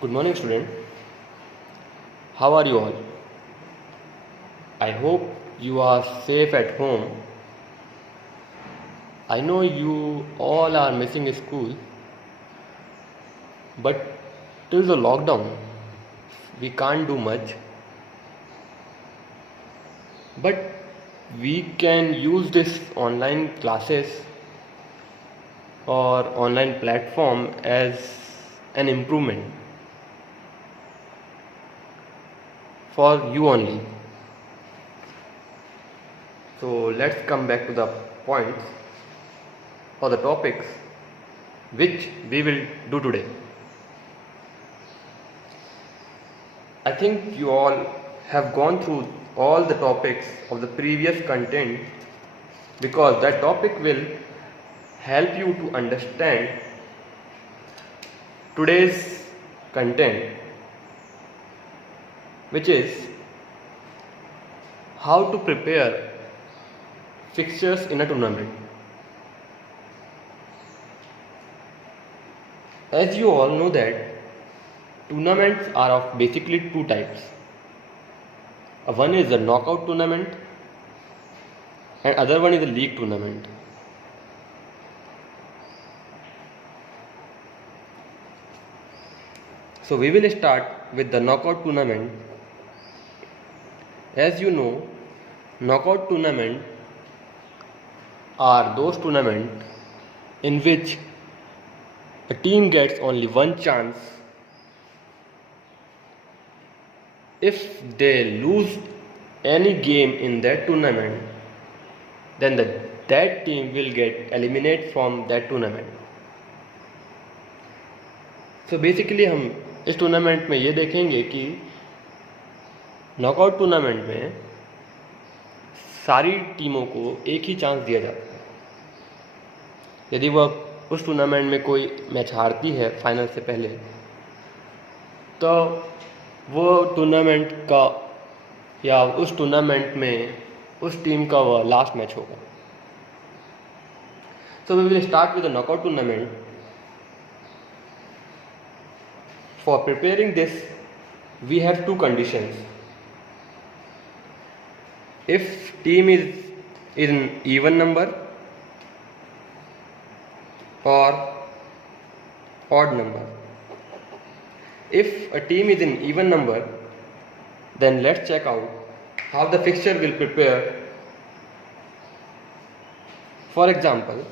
Good morning, student. How are you all? I hope you are safe at home. I know you all are missing school, but till the lockdown, we can't do much. But we can use this online classes or online platform as an improvement for you only. So let's come back to the points or the topics which we will do today. I think you all have gone through all the topics of the previous content because that topic will help you to understand today's content, which is how to prepare fixtures in a tournament. As you all know that tournaments are of basically two types. One is a knockout tournament and other one is a league tournament. So we will start with the knockout tournament. As you know, knockout tournament are those tournaments in which a team gets only one chance. If they lose any game in that tournament, then that team will get eliminated from that tournament. So basically हम इस tournament में ये देखेंगे कि knockout tournament में सारी टीमों को एक ही चांस दिया जाता है. यदि वह उस टूर्नामेंट में कोई मैच हारती है फाइनल से पहले, तो वो टूर्नामेंट का या उस टूर्नामेंट में उस टीम का वह लास्ट मैच होगा. So we will start with the knockout tournament. For preparing this, we have two conditions. If team is in even number or odd number. If a team is in even number, then let's check out how the fixture will prepare. For example,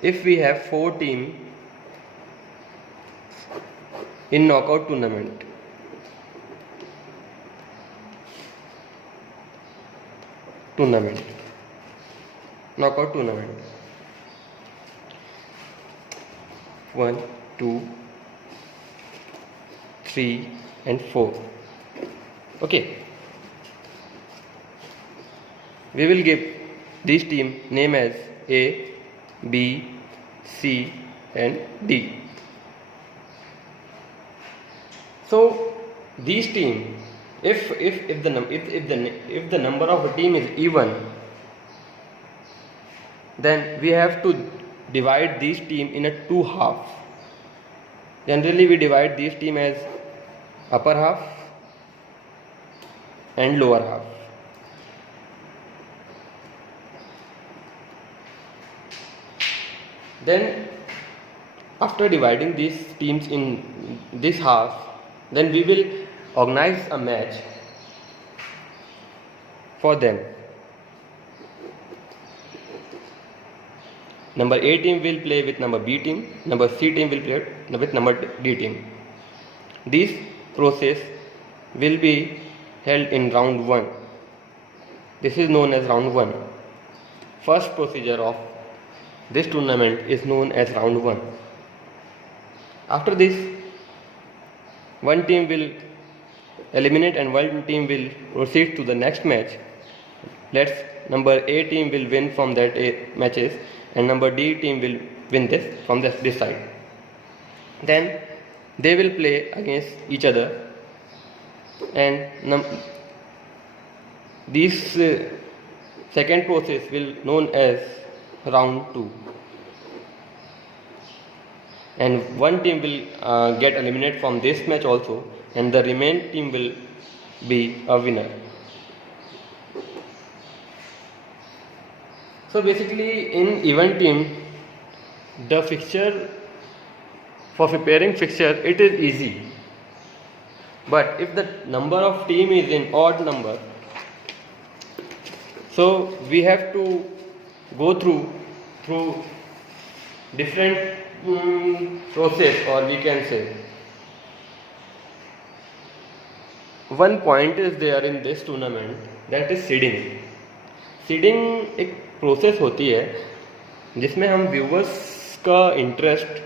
if we have 4 teams in knockout tournament, knockout tournament, 1, 2, 3 and 4. Okay, we will give this team name as A, B, C and D. So these teams, if the number of a team is even, then we have to divide these team in a 2 half. Generally we divide these team as upper half and lower half. Then after dividing these teams in this half, then we will organize a match for them. Number A team will play with number B team, number C team will play with number D team. This process will be held in round 1. This is known as round 1. First procedure of this tournament is known as round 1. After this, one team will eliminate and one team will proceed to the next match. Number A team will win from that matches and number D team will win this from this side. Then they will play against each other and this second process will known as round 2. and one team will get eliminated from this match also, and the remaining team will be a winner. So basically in event team, the fixture, for preparing fixture, it is easy. But if the number of team is in odd number, so we have to go through different process, or we can say one point is there in this tournament, that is seeding. Seeding एक process होती है जिसमें हम viewers का interest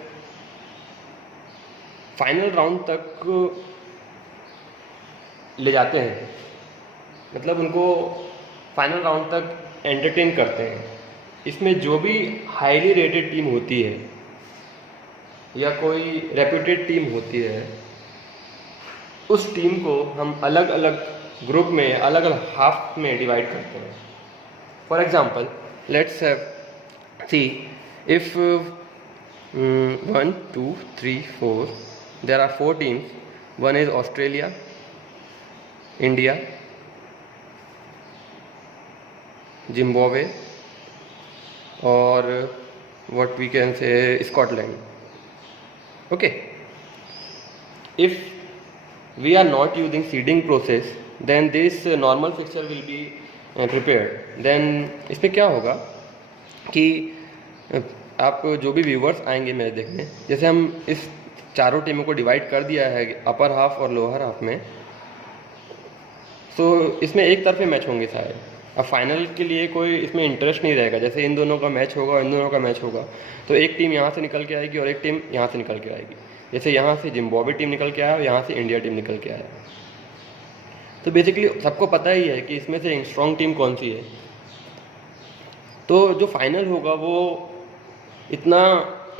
final round तक ले जाते हैं, मतलब उनको फाइनल राउंड तक एंटरटेन करते हैं. इसमें जो भी हाईली रेटेड टीम होती है या कोई रेप्यूटेड टीम होती है, उस टीम को हम अलग अलग ग्रुप में, अलग अलग हाफ में डिवाइड करते हैं. For example, let's see if 1 2 3 4 there are 4 teams. One is Australia, India, Zimbabwe और what we can say Scotland. Okay, if we are not using seeding process, then this normal fixture will be prepared. Then इसमें क्या होगा कि आप जो भी viewers आएंगे match देखने, जैसे हम इस चारों टीमों को डिवाइड कर दिया है अपर हाफ और लोअर हाफ में, तो इसमें एक तरफे मैच होंगे शायद. अब फाइनल के लिए कोई इसमें इंटरेस्ट नहीं रहेगा. जैसे इन दोनों का मैच होगा, इन दोनों का मैच होगा, तो एक टीम यहाँ से निकल के आएगी और एक टीम यहाँ से निकल के आएगी. जैसे यहाँ से जिम्बाब्वे टीम निकल के आया और यहाँ से इंडिया टीम निकल के आया. तो बेसिकली सबको पता ही है कि इसमें से स्ट्रॉन्ग टीम कौन सी है. तो जो फाइनल होगा वो इतना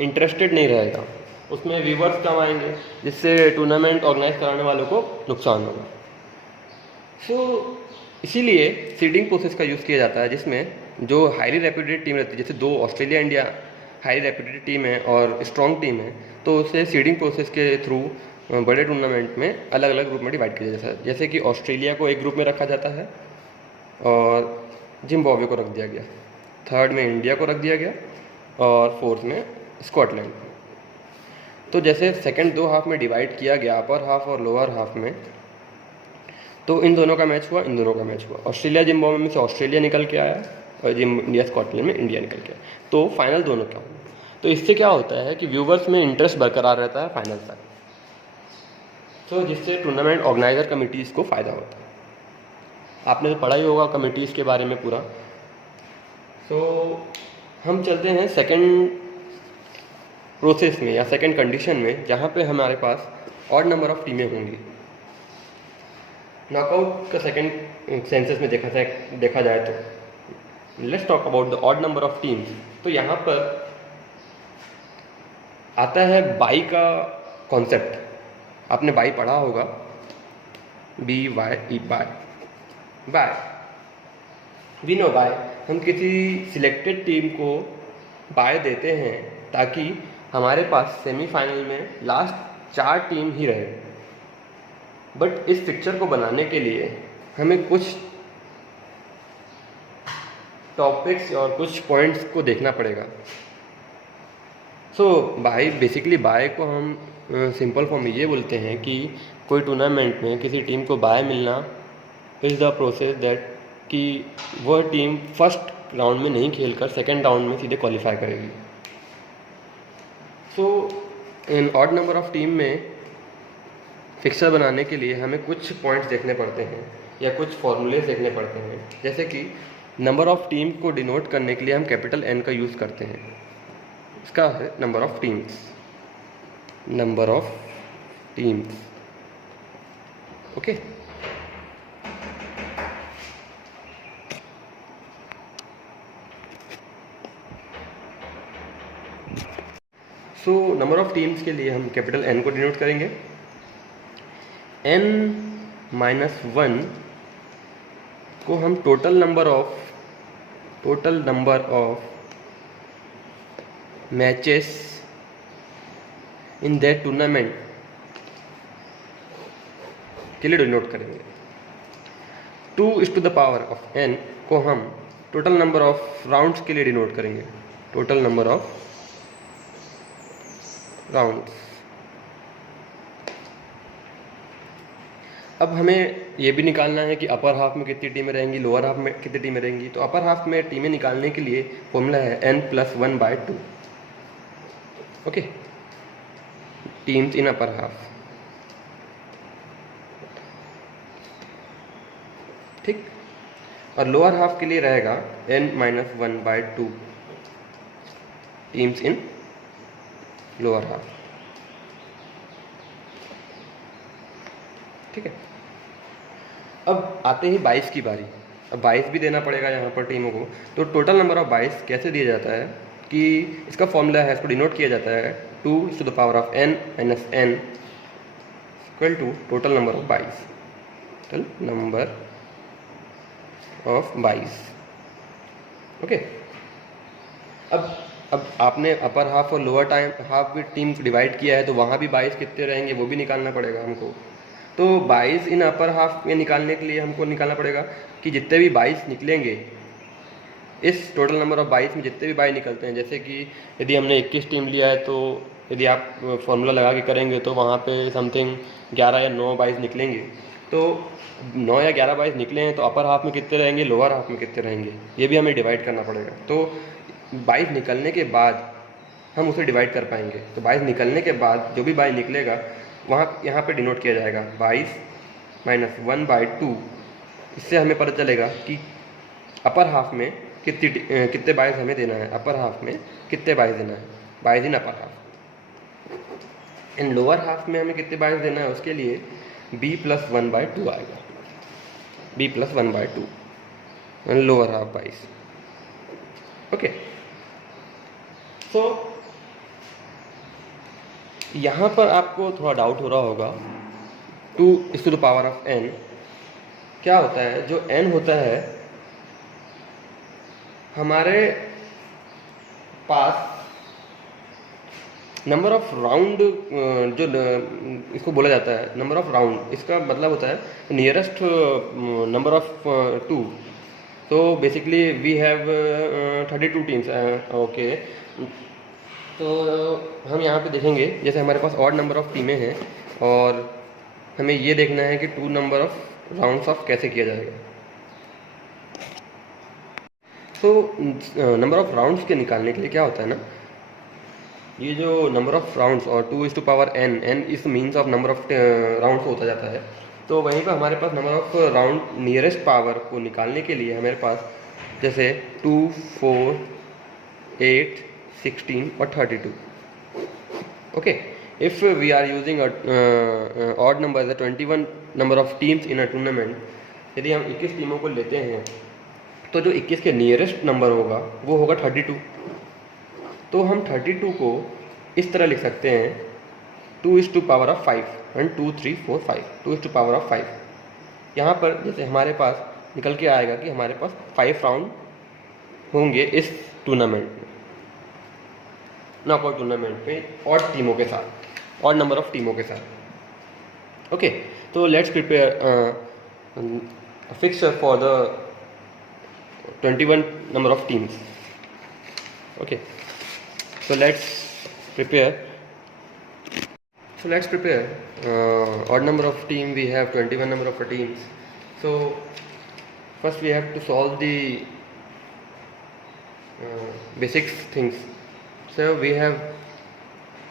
इंटरेस्टेड नहीं रहेगा, उसमें व्यूवर्स कम आएंगे, जिससे टूर्नामेंट ऑर्गेनाइज कराने वालों को नुकसान होगा. सो इसीलिए सीडिंग प्रोसेस का यूज़ किया जाता है, जिसमें जो हाईली रेप्यूटेड टीम रहती है, जैसे 2 Australia India highly reputed team है और स्ट्रॉन्ग टीम है, तो उसे सीडिंग प्रोसेस के थ्रू बड़े टूर्नामेंट में अलग अलग ग्रुप में डिवाइड किया जाता है. जैसे कि ऑस्ट्रेलिया को एक ग्रुप में रखा जाता है और जिम्बाब्वे को रख दिया गया, थर्ड में इंडिया को रख दिया गया और फोर्थ में स्कॉटलैंड. तो जैसे सेकेंड 2 हाफ में डिवाइड किया गया, अपर हाफ और लोअर हाफ में, तो इन दोनों का मैच हुआ, इन दोनों का मैच हुआ. ऑस्ट्रेलिया जिम्बाब्वे में से ऑस्ट्रेलिया निकल के आया और इंडिया स्कॉटलैंड में इंडिया निकल के आया. तो फाइनल दोनों का हुआ. तो इससे क्या होता है कि व्यूवर्स में इंटरेस्ट बरकरार रहता है फाइनल तक, तो जिससे टूर्नामेंट ऑर्गेनाइजर कमिटीज़ को फ़ायदा होता है. आपने तो पढ़ा ही होगा कमिटीज़ के बारे में पूरा. तो हम चलते हैं सेकेंड प्रोसेस में या सेकेंड कंडीशन में, जहाँ पे हमारे पास ऑड नंबर ऑफ टीमें होंगी. नॉकआउट का सेकेंड सेंसस में देखा जाए तो let's talk about the odd number of teams. तो यहाँ पर आता है बाई का कॉन्सेप्ट. आपने बाई पढ़ा होगा, BYE, bye. Bye we know bye, हम किसी सिलेक्टेड टीम को बाय देते हैं ताकि हमारे पास सेमीफाइनल में लास्ट 4 टीम ही रहे. बट इस पिक्चर को बनाने के लिए हमें कुछ टॉपिक्स और कुछ पॉइंट्स को देखना पड़ेगा. सो बाय, बेसिकली बाय को हम सिंपल फॉर्म में ये बोलते हैं कि कोई टूर्नामेंट में किसी टीम को बाय मिलना इज़ द प्रोसेस दैट कि वह टीम फर्स्ट राउंड में नहीं खेलकर सेकेंड राउंड में सीधे क्वालिफाई करेगी. सो इन ऑड नंबर ऑफ टीम में फिक्सर बनाने के लिए हमें कुछ पॉइंट्स देखने पड़ते हैं या कुछ फॉर्मूलेस देखने पड़ते हैं. जैसे कि नंबर ऑफ टीम को डिनोट करने के लिए हम कैपिटल N का यूज़ करते हैं. इसका है number of teams. Number of teams, okay. So number of teams के लिए हम कैपिटल N को डिनोट करेंगे. N-1 को हम total number of matches in that tournament के लिए डिनोट करेंगे। 2:n को हम टोटल नंबर ऑफ राउंड्स के लिए डिनोट करेंगे, टोटल नंबर ऑफ राउंड्स। अब हमें ये भी निकालना है कि अपर हाफ में कितनी टीमें रहेंगी, लोअर हाफ में कितनी टीमें रहेंगी। तो अपर हाफ में टीमें निकालने के लिए फॉर्मूला है n+1/2। Okay, teams in upper half, ठीक। और लोअर हाफ के लिए रहेगा n-1/2 teams in lower half, ठीक है। अब आते ही 22 की बारी। अब 22 भी देना पड़ेगा यहाँ पर टीमों को। तो टोटल नंबर ऑफ 22 कैसे दिया जाता है कि इसका फॉर्मूला है, इसको डिनोट किया जाता है 2n - n equal to total number of 22, total number of 22। Okay, अब आपने अपर हाफ और लोअर हाफ भी टीम डिवाइड किया है, तो वहाँ भी 22 कितने रहेंगे वो भी निकालना पड़ेगा हमको। तो 22 इन अपर हाफ में निकालने के लिए हमको निकालना पड़ेगा कि जितने भी 22 निकलेंगे, इस टोटल नंबर ऑफ 22 में जितने भी 22 निकलते हैं, जैसे कि यदि हमने 21 टीम लिया है तो यदि आप फॉर्मूला लगा के करेंगे तो वहाँ पे समथिंग 11 या 9 22 निकलेंगे। तो 9 या 11 22 निकले हैं तो अपर हाफ में कितने रहेंगे, लोअर हाफ में कितने रहेंगे, ये भी हमें डिवाइड करना पड़ेगा। तो 22 निकलने के बाद हम उसे डिवाइड कर पाएंगे। तो 22 निकलने के बाद जो भी 22 निकलेगा वहाँ यहाँ पे डिनोट किया जाएगा 22 - 1/2। इससे हमें पता चलेगा कि अपर हाफ में कितने 22 हमें देना है, अपर हाफ में कितने 22 देना है, 22 in upper half. In lower half में हमें कितने 22 देना है, उसके लिए b+1/2 आएगा, b+1/2 लोअर हाफ 22। ओके, तो यहाँ पर आपको थोड़ा डाउट हो रहा होगा 2n क्या होता है। जो n होता है हमारे पास नंबर ऑफ राउंड, जो इसको बोला जाता है नंबर ऑफ राउंड, इसका मतलब होता है नियरेस्ट नंबर ऑफ 2। तो basically we have 32 teams. Okay, तो हम यहाँ पे देखेंगे जैसे हमारे पास ऑड नंबर ऑफ टीमें हैं और हमें ये देखना है कि 2 नंबर ऑफ राउंड्स ऑफ कैसे किया जाएगा। तो नंबर ऑफ राउंड्स के निकालने के लिए क्या होता है ना, ये जो नंबर ऑफ राउंड्स और 2:n, n is means of number of rounds होता जाता है। तो वहीं पर हमारे पास number of round nearest power को निकालने के लिए हमारे पास जैसे 2, 4, 8, 16 और 32। Okay, if we are using odd number 21 number of teams in a tournament, यदि हम 21 टीमों को लेते हैं तो जो 21 के नियरेस्ट नंबर होगा वो होगा 32। तो हम 32 को इस तरह लिख सकते हैं 2:5 1 2 3 4 5, 2:5। यहाँ पर जैसे हमारे पास निकल के आएगा कि हमारे पास 5 राउंड होंगे इस टूर्नामेंट में, नॉकआउट टूर्नामेंट में ऑड टीमों के साथ, ऑड नंबर ऑफ टीमों के साथ। ओके, तो let's prepare fixer for the 21 number of teams. Okay, so let's prepare odd number of team. We have 21 number of teams. So first we have to solve the basic things. So we have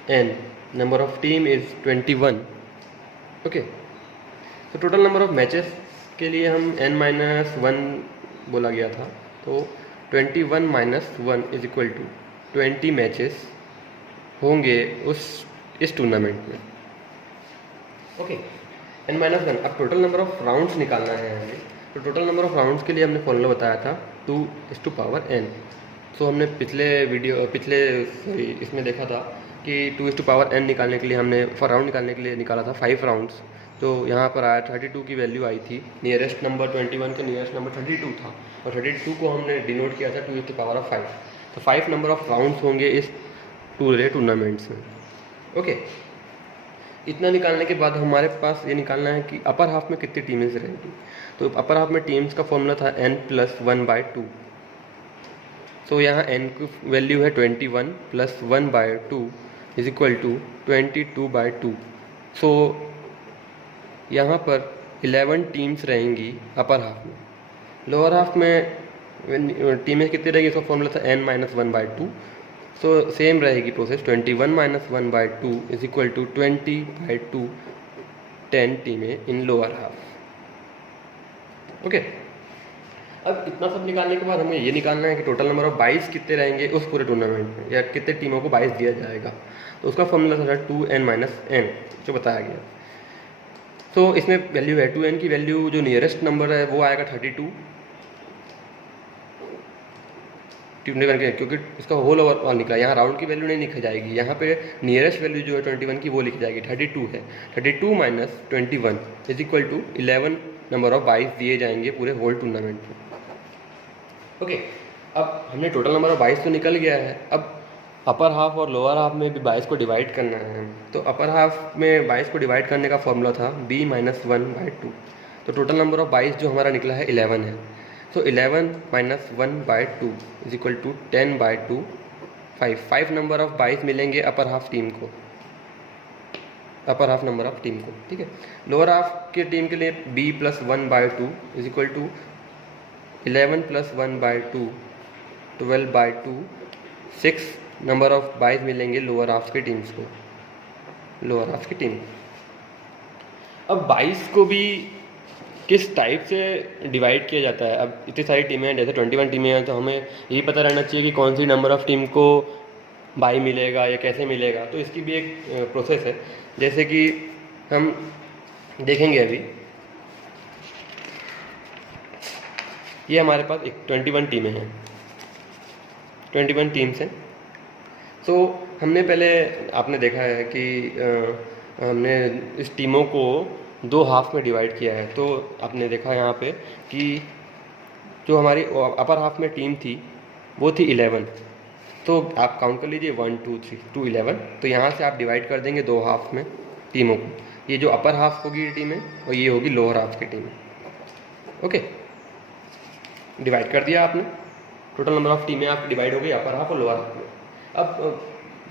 n, number of team is 21. Okay, so total number of matches के लिए हम n-1 बोला गया था, तो 21 - 1 is equal to 20 matches होंगे इस tournament में। Okay, n-1। अब टोटल नंबर ऑफ राउंड्स निकालना है हमें। तो टोटल नंबर ऑफ राउंड्स के लिए हमने फॉर्मूला बताया था 2:n। तो हमने इसमें देखा था कि 2:n निकालने के लिए हमने राउंड निकालने के लिए निकाला था 5 राउंड्स। तो यहाँ पर आया 32 की वैल्यू आई थी, नियरेस्ट नंबर 21 का नियरेस्ट नंबर 32 था और 32 को हमने डिनोट किया था 2:5। तो 5 नंबर ऑफ राउंड्स होंगे इस टूर्नामेंट्स में। ओके, इतना निकालने के बाद हमारे पास ये निकालना है कि अपर हाफ में कितनी टीम्स रहेंगी। तो अपर हाफ में टीम्स का फॉर्मूला था n+1/2। सो यहाँ n की वैल्यू है 21 + 1/2 = 22/2। सो यहाँ पर 11 टीम्स रहेंगी अपर हाफ में। लोअर हाफ में टीमें कितनी रहेगी, इसका फॉर्मूला था n-1/2। सो सेम रहेगी प्रोसेस, 21 - 1/2 = 20/2, 10 टीमें इन लोअर हाफ। ओके, अब इतना सब निकालने के बाद हमें ये निकालना है कि टोटल नंबर ऑफ 22 कितने रहेंगे उस पूरे टूर्नामेंट में, या कितने टीमों को 22 दिया जाएगा। तो उसका फॉर्मूला था 2n - n, जो बताया गया। सो इसमें वैल्यू है 2n की वैल्यू, जो नियरेस्ट नंबर है वो आएगा 32 क्योंकि इसका होल ओवर निकला, यहाँ राउंड की वैल्यू नहीं लिखी जाएगी, यहाँ पे नियरेस्ट वैल्यू जो है 21 की वो लिखी जाएगी। 32 है, 32 - 21 = 11 नंबर ऑफ 22 दिए जाएंगे पूरे होल टूर्नामेंट में। ओके, अब हमने टोटल नंबर ऑफ 22 तो निकल गया है। अब अपर हाफ और लोअर हाफ में भी 22 को डिवाइड करना है। तो अपर हाफ में 22 को डिवाइड करने का फॉर्मूला था b - 1/2। तो टोटल नंबर ऑफ 22 जो हमारा निकला है 11 है। सो 11 - 1/2 = 10/2, 5 नंबर ऑफ 22 मिलेंगे अपर हाफ टीम को, upper half number of team को। ठीक है, लोअर हाफ की टीम के लिए b + 1/2 = 11 + 1/2, 12/2, 6 नंबर ऑफ 22 मिलेंगे लोअर हाफ की टीम्स को, लोअर हाफ की टीम। अब 22 को भी किस टाइप से डिवाइड किया जाता है। अब इतनी सारी टीमें हैं, जैसे 21 टीमें हैं, तो हमें यही पता रहना चाहिए कि कौन सी नंबर ऑफ़ टीम को बाई मिलेगा या कैसे मिलेगा। तो इसकी भी एक प्रोसेस है, जैसे कि हम देखेंगे अभी। ये हमारे पास 21 टीमें हैं, 21 टीम्स हैं। तो हमने पहले, आपने देखा है कि हमने इस टीमों को 2 हाफ में डिवाइड किया है। तो आपने देखा यहाँ पे कि जो हमारी अपर हाफ में टीम थी वो थी 11। तो आप काउंट कर लीजिए 1 2 3 2 11। तो यहाँ से आप डिवाइड कर देंगे 2 हाफ में टीमों को। ये जो अपर हाफ होगी टीमें और ये होगी लोअर हाफ की टीमें। ओके, डिवाइड कर दिया आपने, टोटल नंबर ऑफ टीमें आपकी डिवाइड हो गई अपर हाफ और लोअर हाफ में। अब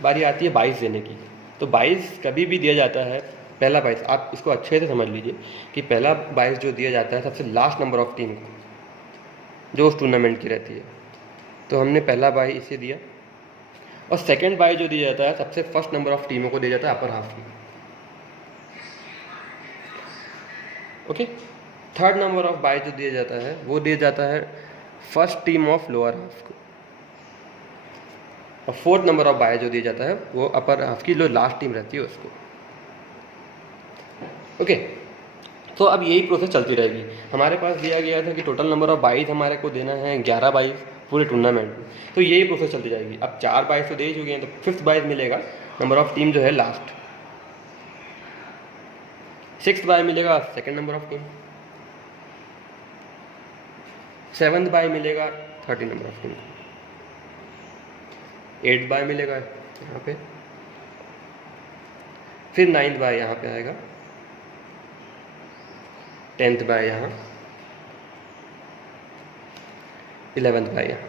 बारी आती है 22 देने की। तो 22 कभी भी दिया जाता है, पहला 22, आप इसको अच्छे से समझ लीजिए कि पहला 22 जो दिया जाता है सबसे लास्ट नंबर ऑफ टीम को, जो उस टूर्नामेंट की रहती है। तो हमने पहला 22 इसे दिया, और सेकंड 22 जो दिया जाता है सबसे फर्स्ट नंबर ऑफ टीमों को दिया जाता है अपर हाफ की। ओके, थर्ड नंबर ऑफ 22 जो दिया जाता है वो दिया जाता है first team of lower half को, और फोर्थ नंबर ऑफ 22 जो दिया जाता है वो अपर हाफ की जो लास्ट टीम रहती है उसको। ओके, तो अब यही प्रोसेस चलती रहेगी। हमारे पास दिया गया था कि टोटल नंबर ऑफ 22 हमारे को देना है 11 22 पूरे टूर्नामेंट में। तो यही प्रोसेस चलती जाएगी। अब 4 22 तो दे ही चुके हैं, तो 5th 22 मिलेगा नंबर ऑफ टीम जो है लास्ट। 6th 22 मिलेगा second number of team. 7th 22 मिलेगा 30 नंबर ऑफ टीम। 8th 22 मिलेगा यहाँ पे, फिर 9th 22 यहाँ पे आएगा, 10th 22 यहाँ, 11th 22 यहाँ।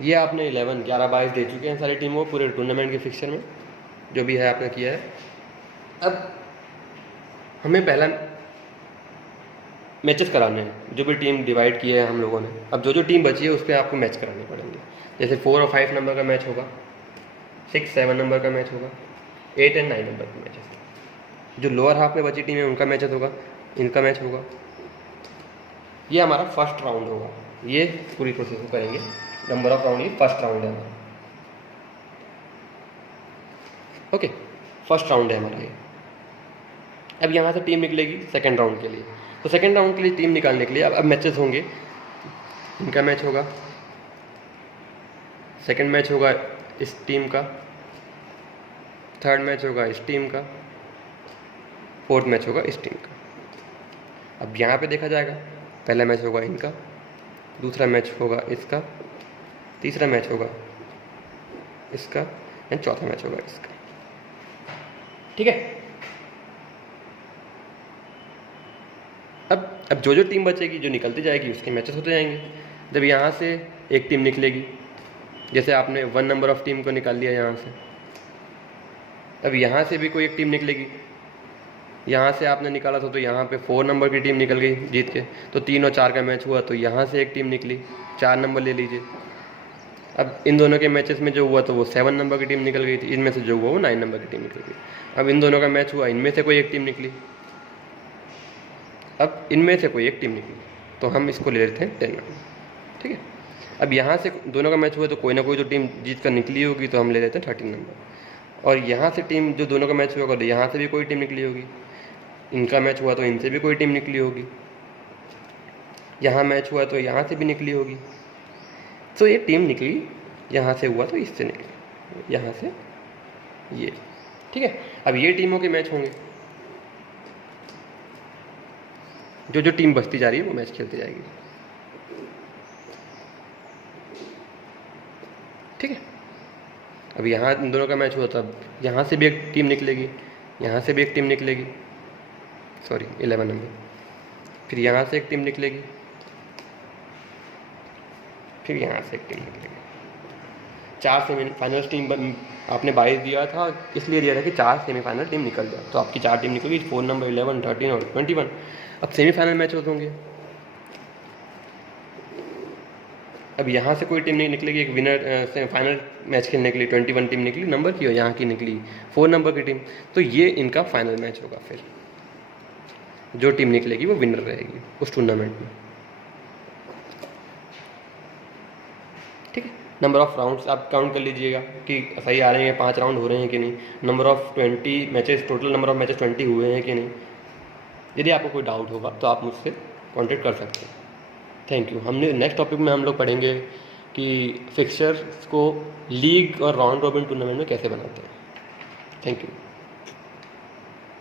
ये आपने 11 11 22 दे चुके हैं सारी टीमों को पूरे टूर्नामेंट के फिक्सचर में, जो भी है आपने किया है। अब हमें पहला मैचेस कराने हैं, जो भी टीम डिवाइड की है हम लोगों ने। अब जो जो टीम बची है उस पर आपको मैच कराने पड़ेंगे। जैसे 4 और 5 नंबर का मैच होगा, 6 7 नंबर का मैच होगा, 8 और 9 नंबर का मैचेस। जो लोअर हाफ में बची टीम है उनका मैच होगा, इनका मैच होगा। ये हमारा फर्स्ट राउंड होगा। ये पूरी प्रोसेस को करेंगे, नंबर ऑफ राउंड, ये फर्स्ट राउंड है हमारा। ओके, फर्स्ट राउंड है हमारा ये। अब यहाँ से टीम निकलेगी सेकेंड राउंड के लिए। तो सेकेंड राउंड के लिए टीम निकालने के लिए अब मैचेस होंगे। इनका मैच होगा, सेकेंड मैच होगा इस टीम का, थर्ड मैच होगा इस टीम का, फोर्थ मैच होगा इस टीम का। अब यहाँ पे देखा जाएगा, पहला मैच होगा इनका, दूसरा मैच होगा इसका, तीसरा मैच होगा इसका, एंड चौथा मैच होगा इसका। ठीक है। अब जो टीम बचेगी, जो निकलती जाएगी, उसके मैचेस होते जाएंगे। जब यहाँ से एक टीम निकलेगी, जैसे आपने 1 नंबर ऑफ टीम को निकाल लिया यहाँ से, अब यहाँ से भी कोई एक टीम निकलेगी। यहाँ से आपने निकाला था तो यहाँ पे 4 नंबर की टीम निकल गई जीत के, तो 3 और 4 का मैच हुआ, तो यहाँ से एक टीम निकली, 4 नंबर ले लीजिए। अब इन दोनों के मैचेस में जो हुआ तो वो 7 नंबर की टीम निकल गई थी, इनमें से जो हुआ वो 9 नंबर की टीम निकल गई। अब इन दोनों का मैच हुआ, इनमें से कोई एक टीम निकली, अब इनमें से कोई एक टीम निकली, तो हम इसको ले लेते हैं 10 नंबर, ठीक है। अब यहाँ से दोनों का मैच हुआ तो कोई ना कोई जो टीम जीत कर निकली होगी, तो हम ले लेते हैं 13 नंबर। और यहाँ से टीम जो दोनों का मैच हुआ तो यहाँ से भी कोई टीम निकली होगी, इनका मैच हुआ तो इनसे भी कोई टीम निकली होगी, यहाँ मैच हुआ तो यहाँ से भी निकली होगी। तो ये टीम निकली, यहाँ से हुआ तो इससे निकली, यहाँ से ये, ठीक है। अब ये टीमों के मैच होंगे, जो टीम बचती जा रही है वो मैच खेलती जाएगी, ठीक है। अब यहाँ इन दोनों का मैच हुआ, तब यहाँ से भी एक टीम निकलेगी, यहाँ से भी एक टीम निकलेगी, सॉरी 11 नंबर, फिर यहाँ से एक टीम निकलेगी, फिर यहाँ से एक टीम निकलेगी। 4 सेमीफाइनल टीम आपने 22 दिया था, इसलिए दिया था कि 4 सेमीफाइनल टीम निकल जाए, तो आपकी 4 टीम निकलेगी, 4 नंबर, 11, 13 और 21। अब सेमीफाइनल मैच होंगे। अब यहाँ से कोई टीम नहीं निकलेगी, एक विनर फाइनल मैच खेलने के लिए 21 टीम निकली नंबर की, और यहाँ की निकली 4 नंबर की टीम, तो ये इनका फाइनल मैच होगा। फिर जो टीम निकलेगी वो विनर रहेगी उस टूर्नामेंट में, ठीक है। नंबर ऑफ राउंड्स आप काउंट कर लीजिएगा कि सही आ रहे हैं, 5 राउंड हो रहे हैं कि नहीं। Number of 20 matches, total number of matches 20 हुए हैं कि नहीं। यदि आपको कोई डाउट होगा तो आप मुझसे कॉन्टेक्ट कर सकते हैं। Thank you. हमने नेक्स्ट टॉपिक में हम लोग पढ़ेंगे कि फिक्सचर्स को लीग और राउंड रॉबिन टूर्नामेंट में कैसे बनाते हैं। Thank you.